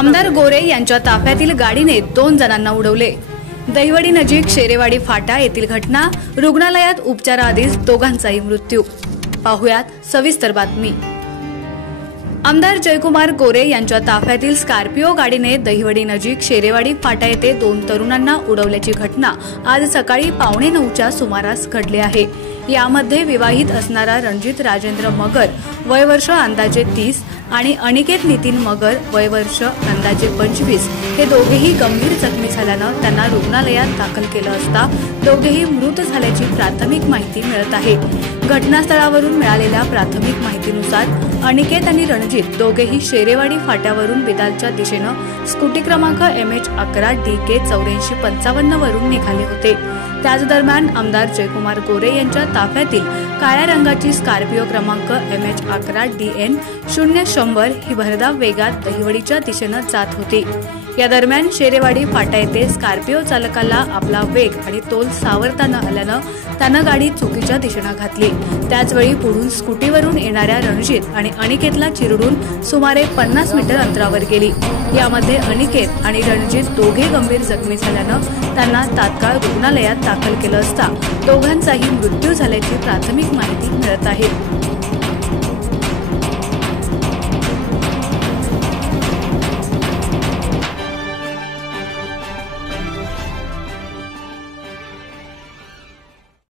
आमदार गोरे यांच्या ताफ्यातील गाडीने 2 जणांना उडवले। दहिवडी नजीक शेरेवाडी फाटा येथील घटना। रुग्णालयात उपचाराआधीच दोघांचाही मृत्यू। पाहुयात सविस्तर बातमी। आमदार जयकुमार गोरे यांच्या ताफ्यातील स्कॉर्पिओ गाडीने दहिवडी नजीक शेरेवाडी फाटा येथे 2 तरुणांना उडवल्याची घटना आज सकाळी 8:45च्या सुमारास घडली आहे। यामध्ये विवाहित असणारा रणजित राजेंद्र मगर वय वर्ष अंदाजे 30 आणि अनिकेत नितीन मगर वय वर्ष अंदाजे 25 हे दोघेही गंभीर जखमी झाल्यानं त्यांना रुग्णालयात दाखल केलं असता दोघेही मृत झाल्याची प्राथमिक माहिती मिळत आहे। घटनास्थळावरून मिळालेल्या प्राथमिक माहितीनुसार अनिकेत आणि रणजित दोघेही शेरेवाडी फाट्यावरून बिदालच्या दिशेनं स्कूटी क्रमांक MH11 DK 8455 वरून निघाले होते। त्याच दरम्यान आमदार जयकुमार गोरे यांच्या ताफ्यातील काळ्या रंगाची स्कॉर्पिओ क्रमांक MH11 DN 0100 ही भरधाव वेगात दहिवडीच्या दिशेनं जात होती। या दरम्यान शेरेवाडी फाटा येथे स्कॉर्पिओ चालकाला आपला वेग आणि तोल सावरता न आल्यानं त्यानं गाडी चुकीच्या दिशेनं घातली। त्याचवेळी पुढून स्कूटीवरून येणाऱ्या रणजित आणि अनिकेतला चिरडून सुमारे 50 मीटर अंतरावर गेली। यामध्ये अनिकेत आणि रणजित दोघे गंभीर जखमी झाल्यानं त्यांना तात्काळ रुग्णालयात दाखल केलं असता दोघांचाही मृत्यू झाल्याची प्राथमिक माहिती मिळत आहे।